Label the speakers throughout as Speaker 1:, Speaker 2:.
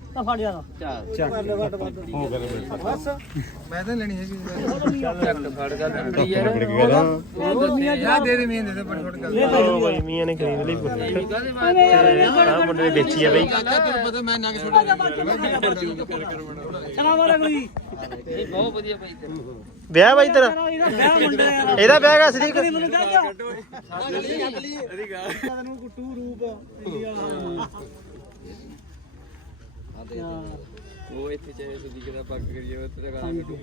Speaker 1: ਤਾਂ ਫੜ ਯਾਰ
Speaker 2: ਚੱਲ ਹੋ ਗਿਆ ਬਸ ਮੈਂ ਤਾਂ ਲੈਣੀ ਹੈਗੀ ਚੱਲ ਫੜ ਗਾ ਡੰਡੀ ਯਾਰ ਯਾਰ ਦੇ ਦੇ ਮੀਆਂ ਦੇ ਦੇ ਫੜ ਫੜ ਕਰ
Speaker 3: ਉਹ ਬਾਈ ਮੀਆਂ ਨੇ ਖਰੀਦ ਲਈ ਆ ਮੁੰਡੇ ਨੇ ਵੇਚੀ ਆ ਬਈ
Speaker 2: ਤੈਨੂੰ ਪਤਾ ਮੈਂ ਨਾ ਕਿ ਛੋਟਾ
Speaker 1: ਚਲਾ ਵਾਲਾ ਕੋਈ
Speaker 2: ਇਹ ਬਹੁਤ ਵਧੀਆ ਬਾਈ ਤੇ
Speaker 3: ਵਿਆਹ ਬਾਈ ਤੇਰਾ
Speaker 1: ਵਿਆਹ ਮੁੰਡੇ ਯਾਰ
Speaker 3: ਇਹਦਾ ਵਿਆਹ ਕਾ ਸਦੀਕ
Speaker 1: ਕਦੀ ਮੈਨੂੰ ਕਹਿ ਜਾ
Speaker 2: ਤੈਨੂੰ ਗੁੱਟੂ ਰੂਪ ਉਹ ਇੱਥੇ ਚਾਹੇ ਸੁਦੀ ਕਿਦਾ ਪੱਕ ਕਰੀਏ ਉੱਥੇ ਦਾ ਗਾਣਾ ਕੱਢੂ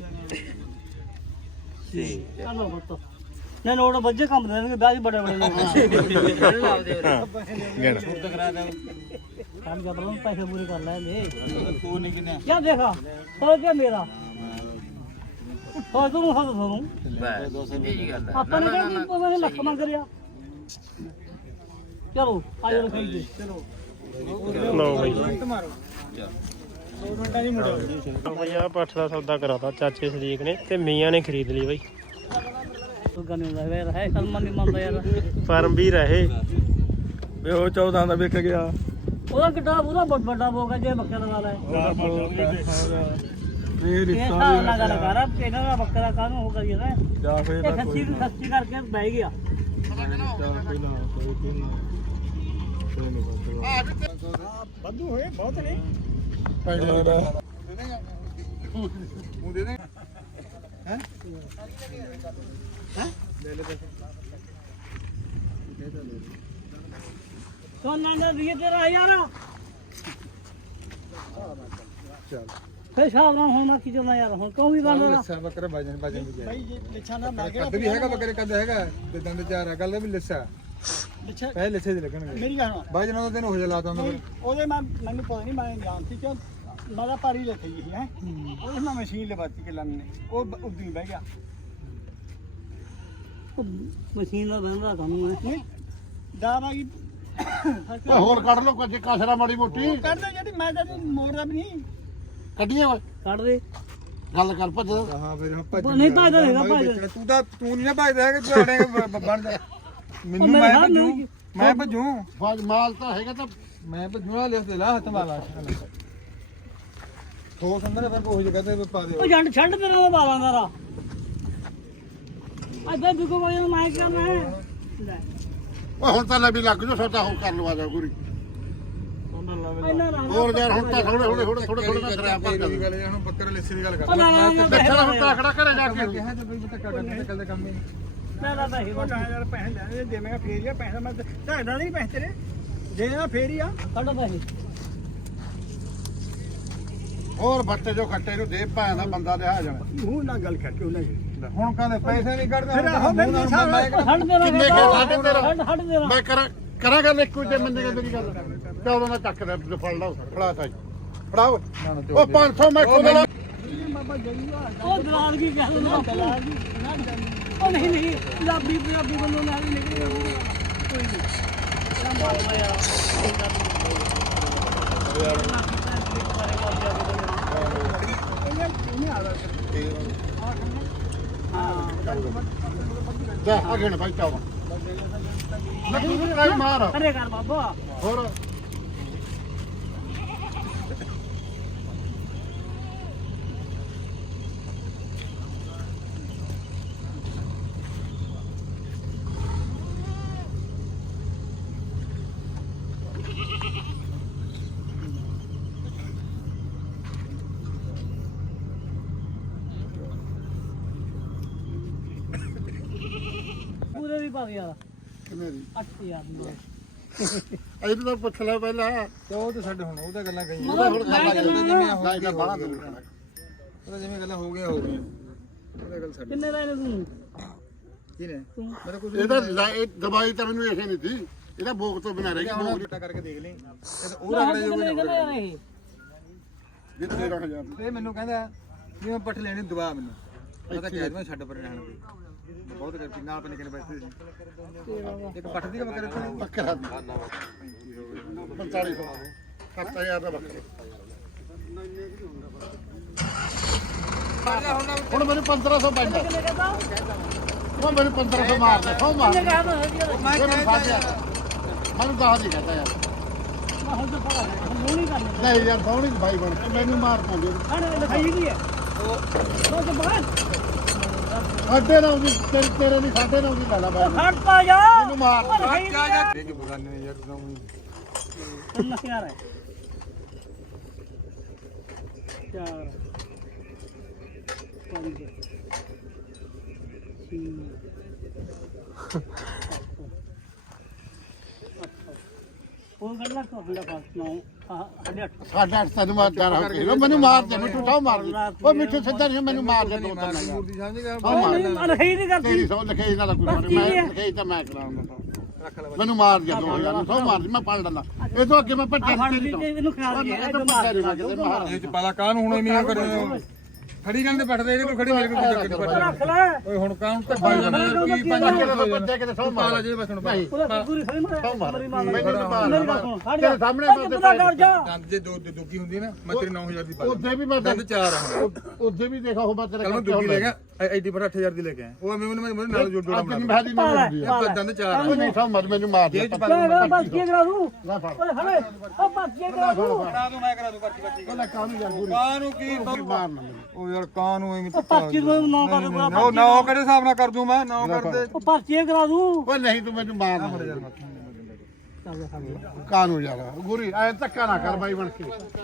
Speaker 1: ਚਲੋ ਬੱਤੋ ਨਾ ਲੋੜ ਵੱਜੇ ਕੰਮ ਦੇਣਗੇ ਵਿਆਹ ਵੀ ਬੜੇ ਬੜੇ ਨੇ
Speaker 3: ਗਣ
Speaker 1: ਕੰਮ ਕਰ ਲਓ ਪੈਸੇ ਪੂਰੇ ਕਰ ਲੈਂਦੇ
Speaker 2: ਫੋਨ ਨਹੀਂ ਕਿੰਨੇ
Speaker 1: ਯਾ ਦੇਖਾ ਹੋ ਗਿਆ ਮੇਰਾ ਹੋ ਤੂੰ ਹੋ ਤੂੰ
Speaker 2: ਬਸ ਇਹ ਗੱਲ
Speaker 1: ਆਪਾਂ ਨੇ ਕਿਹਾ ਕਿ ਉਹ ਲੱਖ ਮੰਗ ਰਿਆ ਚਲੋ ਆਜੋ ਖਾਈਏ ਚਲੋ
Speaker 3: ਲਓ ਬਾਈ
Speaker 2: ਮਾਰੋ 2 ਮਿੰਟਾਂ ਦੀ ਮੁੜੋ
Speaker 3: ਬਾਈ ਆ ਪੱਠ ਦਾ ਸੌਦਾ ਕਰਾਤਾ ਚਾਚੇ ਸਦੀਕ ਨੇ ਤੇ ਮੀਆਂ ਨੇ ਖਰੀਦ ਲਈ ਬਾਈ
Speaker 1: ਤੂੰ ਗਾਣੇ ਦਾ ਵੇਰ ਹੈ ਸਲਮਾਨ ਨਹੀਂ ਮੰਨਦਾ ਯਾਰ
Speaker 3: ਫਰਮ ਵੀ ਰਹੇ
Speaker 2: ਵੇ ਉਹ 14 ਦਾ ਵਿਕ ਗਿਆ
Speaker 1: ਉਹਦਾ ਕਿੱਡਾ ਪੂਰਾ ਬਹੁਤ ਵੱਡਾ ਬੋਗਾ ਜੇ ਬੱਕਰਾ ਲਗਾ ਲੈ
Speaker 2: ਫੇਰ
Speaker 1: ਇਹ ਹਿਸਾਬ ਨਾਲ ਗੱਲ ਕਰ ਇਹਨਾਂ ਦਾ ਬੱਕਰਾ ਕਾਹਨੂੰ ਹੋ ਕਰੀਏ ਨਾ
Speaker 2: ਜਾ ਫੇਰ
Speaker 1: ਇਹ ਖੱਚੀ ਕਰਕੇ ਬਹਿ ਗਿਆ
Speaker 2: ਬੰਦੂ ਹੋਏ ਬਹੁਤ ਨੇ ਪਹਿਲਾਂ ਦਾ ਉਹ ਦੇ ਦੇ ਹੈ ਲੈ ਲੈ
Speaker 1: ਸੋਨਾ ਦਾ ਵੀ ਤੇਰਾ ਯਾਰ
Speaker 2: ਚੱਲ
Speaker 1: ਫੇ ਹਿਸਾਬ ਨਾਲ ਹੋਣਾ ਕੀ ਚੱਲਦਾ ਯਾਰ ਹੁਣ ਕਿਉਂ ਵੀ ਬੰਦਾ
Speaker 2: ਲੱਸਾ ਬੱਕਰਾ ਵਜਨ ਵੀ ਭਾਈ ਜੇ ਲਿਛਾ ਨਾ ਮਾਰ ਕੇ ਵੀ ਹੈਗਾ ਬੱਕਰੇ ਕੱਦ ਹੈਗਾ ਤੇ ਦੰਦ ਚਾਰ ਹੈ ਗੱਲ ਵੀ ਲੱਸਾ
Speaker 1: ਅੱਛਾ
Speaker 2: ਪਹਿਲੇ ਲੱਸੇ ਦੇ ਲੱਗਣਗੇ
Speaker 1: ਮੇਰੀ ਗੱਲ
Speaker 2: ਵਜਨ ਉਹਦਾ ਤੈਨੂੰ ਹੋ ਜਾ ਲਾਤਾ ਹੁੰਦਾ
Speaker 1: ਉਹਦੇ ਮੈਨੂੰ ਪਤਾ ਨਹੀਂ ਮੈਂ ਜਾਣਦੀ ਕਿ ਮਾਦਾ ਪਾਰੀ ਲੱਥੀ ਗਈ ਹੈ ਉਹਦੇ ਨਾਲ ਮਸ਼ੀਨ ਲਵਾਤੀ ਕਿ ਲੰਨ ਨੇ ਉਹ ਉਦੋਂ ਬਹਿ ਗਿਆ ਮਸ਼ੀਨ ਦਾ ਬੰਦਾ ਕੰਮ ਹੈ ਨਹੀਂ ਦਾਵਾ ਕੀ
Speaker 4: ਹੋਰ ਕੱਢ ਲੋ ਕੱਜੇ ਕਾਸਰਾ ਮਾੜੀ ਮੋਟੀ
Speaker 1: ਕੱਢ ਦੇ ਜਿਹੜੀ ਮੈਂ ਤਾਂ ਮੋੜਦਾ ਵੀ ਨਹੀਂ
Speaker 4: ਕੱਢੀਏ ਓਏ
Speaker 1: ਕੱਢ ਦੇ
Speaker 4: ਗੱਲ ਕਰ ਭੱਜ
Speaker 2: ਹਾਂ ਫਿਰ ਭੱਜ
Speaker 1: ਨਹੀਂ ਭੱਜਦਾ ਹੈਗਾ ਭੱਜ
Speaker 2: ਤੂੰ ਨਹੀਂ ਨਾ ਭੱਜਦਾ ਹੈਗਾ ਤੂੰ ਆੜੇ ਬਣ ਜਾ ਮੈਨੂੰ ਮੈਂ ਭੱਜੂ ਮੈਂ ਭੱਜੂ
Speaker 4: ਫਾਜ ਮਾਲ ਤਾਂ ਹੈਗਾ ਤਾਂ
Speaker 2: ਮੈਂ ਭੱਜੂ ਆ ਲਿਖ ਦੇ ਲਾ ਹੱਥ ਮਾਲਾ ਹੋ ਸੰਦਰ ਫਿਰ ਕੋਈ ਜਗ੍ਹਾ ਤੇ ਪਾ ਦੇ
Speaker 1: ਉਹ ਜੰਡ ਛੱਡ ਤੇਰਾ ਉਹ ਬਾਲਾਂ ਦਾ ਅੱਧਾ ਦੁੱਗੋ ਕੋਈ ਮੈਂ ਕਰਨਾ ਹੈ ਲੈ
Speaker 4: ਓਏ ਹੁਣ ਤਾਂ ਲੈ ਵੀ ਲੱਗ ਜੋ ਸੌਦਾ ਹੋ ਕਰ ਲਵਾ ਜਾ ਗੁਰੀ
Speaker 1: ਇਹਨਾਂ ਨਾਲ
Speaker 4: ਹੋਰ ਯਾਰ ਹੁਣ ਤਾਂ ਥੋੜੇ ਨਾ ਕਰਿਆ ਪਰ
Speaker 2: ਦੀ ਗੱਲ ਹੁਣ ਬੱਕਰੇ ਲਿੱਸੇ ਦੀ ਗੱਲ ਕਰ
Speaker 4: ਦੇਖਣਾ ਹੁਣ ਤਾਂ ਖੜਾ ਘਰੇ ਜਾ ਕੇ
Speaker 2: ਕਿਹਾ ਤੇ ਬਈ ਧੱਕਾ ਕਰਦੇ ਨਿਕਲ ਦੇ ਕੰਮ ਹੀ
Speaker 1: ਮੈਂ ਤਾਂ ਪੈਸੇ ਬਚਾ ਯਾਰ ਪੈਸੇ ਲੈਣੇ ਦੇਵੇਂਗਾ ਫੇਰ ਹੀ ਆ ਪੈਸਾ ਮੈਂ ਢਾਇਦਾ ਨਹੀਂ ਪੈਸੇ ਤੇਰੇ ਦੇ ਨਾ ਫੇਰ ਹੀ ਆ ਕੱਢ ਪੈਸੇ
Speaker 4: ਹੋਰ ਬੱਟੇ ਜੋ ਖੱਟੇ ਨੂੰ ਦੇ ਭਾਂ ਦਾ ਬੰਦਾ ਤੇ ਆ ਜਾਣਾ
Speaker 1: ਮੂੰਹ ਨਾਲ ਗੱਲ ਕਰਕੇ ਉਹਨਾਂ
Speaker 2: ਹੁਣ ਕਹਿੰਦੇ ਪੈਸੇ ਨਹੀਂ ਕੱਢਦੇ
Speaker 1: ਫਿਰ ਆਹੋ ਫਿਰ ਛੱਡ ਦੇ
Speaker 4: ਕਿੰਨੇ ਖੇ ਸਾਡੇ ਤੇਰਾ
Speaker 1: ਛੱਡ ਦੇ
Speaker 4: ਮੈਂ ਕਰਾਂ ਗੱਲ ਇੱਕੋ ਜੇ ਮੰਨੇਗਾ ਮੇਰੀ ਗੱਲ 14 ਦਾ ਚੱਕ ਦੇ ਫੜ ਲਾ ਫੜਾ ਤਾ ਫੜਾਓ ਉਹ 500 ਮੈਂ ਖੋਲ ਲਾ
Speaker 1: ਉਹ ਦਲਾਲ ਕੀ ਕਹਿ ਦਿੰਦਾ ਦਲਾਲ ਜੀ ਉਹ ਨਹੀਂ ਪੰਜਾਬੀ ਬੰਦੋਂ ਨਾਲ ਨਿਕਲ ਕੋਈ ਨਹੀਂ ਸੰਭਾਲ ਯਾਰ
Speaker 4: ਜਾ ਅੱਗੇ ਨਾ ਭਾਈ ਚਾਵਾ ਲੱਗੀ ਨੂੰ ਰਾਈ ਮਾਰ
Speaker 1: ਅਰੇ ਕਰ ਬਾਬਾ
Speaker 4: ਹੋਰ
Speaker 1: ਪੂਰੇ ਵੀ ਪਾ ਯਾਰ
Speaker 4: ਕਿਵੇਂ ਦੀ
Speaker 1: 8000 ਦੀ
Speaker 4: ਇਹਨੂੰ ਤਾਂ ਪੁੱਛ ਲੈ ਪਹਿਲਾਂ
Speaker 2: ਤੇ ਉਹ ਤੇ ਸਾਡੇ ਹੁਣ ਉਹਦਾ ਗੱਲਾਂ ਗਈਆਂ
Speaker 1: ਉਹਦਾ ਹੁਣ ਖਾਣਾ
Speaker 4: ਨਾ ਇਹਦਾ ਬਾਹਲਾ ਦੇ
Speaker 2: ਉਹਦਾ ਜਿਵੇਂ ਗੱਲਾਂ ਹੋ ਗਈਆਂ ਉਹਦਾ ਗੱਲ ਸਾਡੇ
Speaker 1: ਕਿੰਨੇ ਲੈਣੇ ਤੂੰ
Speaker 2: ਕੀ ਨੇ ਮੇਰੇ ਕੋਲ
Speaker 4: ਇਹਦਾ ਦਵਾਈ ਤਾਂ ਮੈਨੂੰ ਇਹ ਨਹੀਂ ਸੀ ਇਹਦਾ ਭੋਗ ਤੋਂ ਬਿਨਾਂ ਰਹਿ
Speaker 2: ਹੁਣ
Speaker 4: ਗਈ
Speaker 2: ਉਲਟਾ ਕਰਕੇ ਦੇਖ ਲਈ ਤੇ ਉਹ
Speaker 1: ਉਹਦਾ
Speaker 2: ਰਗੜੇ ਜੋ
Speaker 1: ਕਿੰਨੇ ਯਾਰ ਇਹ
Speaker 4: ਜਿੱਥੇ 13000
Speaker 2: ਇਹ ਮੈਨੂੰ ਕਹਿੰਦਾ ਵੀ ਮੈਂ ਪੱਠ ਲੈਣੀ ਦਵਾ ਮੈਨੂੰ ਮੈਂ ਤਾਂ ਕਹਿ ਦਵਾਂ ਛੱਡ ਪਰ ਰਹਿਣ ਦੇ ਬਹੁਤ ਕਰਦੀ ਨਾਲ ਪਨੇ ਕਿਨੇ ਪੈਸੇ ਸੀ ਇੱਕ ਪੱਠ ਦੀ ਬੱਕਰੇ ਤੋਂ
Speaker 4: ਬੱਕਰਾ 4500 7000 ਦਾ ਬੱਕਰਾ ਹੁਣ ਮੈਨੂੰ 1500 ਪੈਂਦਾ
Speaker 1: ਕਿੰਨੇ ਕਹਤਾ
Speaker 4: ਉਹ ਮੈਨੂੰ 1500 ਮਾਰਦਾ ਸੌ ਮਾਰ
Speaker 1: ਕਿੰਨੇ ਕਹਤਾ
Speaker 4: ਮੈਨੂੰ 10 ਦੀ ਕਹਤਾ ਯਾਰ
Speaker 1: ਹੁਣ ਤਾਂ ਪੜਾ ਹੁਣ ਨਹੀਂ ਕਰਨਾ
Speaker 4: ਨਹੀਂ ਯਾਰ ਸੋਹਣੀ ਭਾਈ ਬਣ ਕੇ ਮੈਨੂੰ ਮਾਰ ਪਾਉਂਦੇ
Speaker 1: ਸਾਡੇ ਲਿਖਾਈ ਵੀ ਹੈ ਉਹ ਤੇ ਬਾਅਦ
Speaker 4: ਸਾਡੇ ਨਾਲ ਵੀ ਤੇਰੇ ਲਈ ਸਾਡੇ ਨਾਲ ਵੀ ਲੈ ਲਾ ਬਾਈ
Speaker 1: ਹਟ ਪਾ ਜਾ
Speaker 4: ਮੈਨੂੰ ਮਾਰ
Speaker 2: ਇਹ ਜੋ ਬਗਾਨੇ ਯਾਰ ਤੂੰ
Speaker 1: ਕਿੰਨਾ ਯਾਰ ਹੈ 4 5 ਉਹ ਗੱਲਾਂ ਕੋ ਹੰਡਾ ਫਾਸ ਨਾ ਹੰਡਾ
Speaker 4: ਸਾਡਾ ਤੈਨੂੰ ਮਾਰ ਕਰ ਹੋ ਮੈਨੂੰ ਮਾਰ ਦੇ ਮਿੱਠੂ ਠਾਹ ਮਾਰ ਦੇ ਉਹ ਮਿੱਠੂ ਸਿੱਧਾ ਨਹੀਂ ਮੈਨੂੰ ਮਾਰ ਦੇ ਦੋ ਤਿੰਨ
Speaker 2: ਮੂਰਤੀ ਸਮਝ ਗਿਆ
Speaker 1: ਉਹ ਲਿਖਾਈ ਨਹੀਂ ਕਰਦੀ
Speaker 4: ਤੇਰੀ ਸੌ ਲਿਖੇ ਇਹਨਾਂ ਦਾ ਕੋਈ ਮੈਂ ਲਿਖੇ ਤਾਂ ਮੈਂ ਕਰਾਉਂਦਾ ਮੈਨੂੰ ਮਾਰ ਜਾ 2000 ਸੌ ਮਾਰ ਮੈਂ ਪੜ ਲੈਂਦਾ ਇਹ ਤੋਂ ਅੱਗੇ ਮੈਂ ਪੱਟੇ
Speaker 1: ਇਹਨੂੰ ਖਿਆਲ ਗਿਆ
Speaker 2: ਇਹ ਚ ਪਾਲਾ ਕਾਹ ਨੂੰ ਹੁਣ ਐਵੇਂ ਕਰਦੇ ਖੜੀ ਕਰਨ ਦੇ ਬੈਠਦੇ ਇਹਦੇ ਕੋਲ ਖੜੀ ਮੇਰੇ ਕੋਲ ਚੱਕਰ ਨਹੀਂ
Speaker 1: ਰੱਖ ਲੈ
Speaker 2: ਓਏ ਹੁਣ ਕਾਹ ਨੂੰ ਧੱਕਾ ਜਾਣਾ ਕੀ 5 ਕਿਲੋ
Speaker 4: ਬੱਚੇ ਕਿਤੇ ਸੌ
Speaker 2: ਪਾਲਾ
Speaker 4: ਮਾਰ
Speaker 2: ਜੇ ਬਸ ਹੁਣ
Speaker 1: ਉਹਦਾ ਪੂਰੀ ਸਹੀ ਮਾਰ
Speaker 4: ਮੈਨੂੰ ਮਾਰ
Speaker 1: ਤੇਰੇ
Speaker 4: ਸਾਹਮਣੇ
Speaker 1: ਪਤਾ ਕਰ ਜਾ
Speaker 2: ਦੰਦ ਜੇ ਦੋ ਦੁੱਗੀ ਹੁੰਦੀ ਨਾ ਮੈਂ ਤੇਰੇ 9000 ਦੀ ਪਾ
Speaker 4: ਉੱਥੇ ਵੀ ਮੈਂ
Speaker 2: ਦੰਦ ਚਾਰ ਆ
Speaker 4: ਉੱਥੇ ਵੀ ਦੇਖਾ ਉਹ ਮੈਂ ਤੇਰੇ
Speaker 2: ਕੱਲ ਮੈਂ ਦੁੱਗੀ ਲੈ ਗਿਆ ਐਡੀ ਬੜਾ 8000 ਦੀ ਲੈ ਕੇ ਆਇਆ ਉਹ ਮੈਨੂੰ ਨਾਲ ਜੋੜਾ
Speaker 4: ਅੱਜ ਨਹੀਂ
Speaker 2: ਬਣਾ
Speaker 4: ਬਾਦੀ ਨਹੀਂ ਹੁੰਦੀ
Speaker 2: ਇਹ ਦੰਦ ਚਾਰ ਆ
Speaker 4: ਨਹੀਂ ਸੌ ਮਾਰ ਮੈਨੂੰ ਮਾਰ ਦੇ
Speaker 1: ਬਸ ਕੀ ਕਰਾ ਦੂੰ
Speaker 4: ਨਾ ਫੜ
Speaker 1: ਓਏ ਹਲੇ ਉਹ ਬਸ ਕੀ ਕਰਾ ਦੂੰ
Speaker 2: ਕਰਾ ਦੂੰ ਮੈਂ ਕਰਾ ਦੂੰ ਪਰਚੀ
Speaker 4: ਉਹ ਲੈ ਕਾਹਨੂੰ ਯਾਰ ਪੂਰੀ
Speaker 2: ਕਾਹ ਨੂੰ ਕੀ
Speaker 4: ਮਾਰਨਾ ਮੈਨੂੰ
Speaker 2: ਉਹ ਯਾਰ ਕਾਹ ਨੂੰ ਐਵੇਂ
Speaker 1: ਉਹ ਪਰਚੀ ਨੂੰ ਨਾ ਕਰ ਦੂੰਗਾ
Speaker 2: ਉਹ ਨਾ ਕਿਹੜੇ ਹਿਸਾਬ ਨਾਲ ਕਰ ਦੂੰ ਮੈਂ ਨਾ ਕਰ ਦੇ
Speaker 1: ਉਹ ਪਰਚੀ ਕਰਾ ਦੂੰ
Speaker 4: ਉਹ ਨਹੀਂ ਤੂੰ ਮੈਨੂੰ ਮਾਰ ਕਾਹਨੂੰ ਯਾਰ ਗੁਰੀ ਐ ਧੱਕਾ ਨਾ ਕਰ ਬਾਈ ਬਣ ਕੇ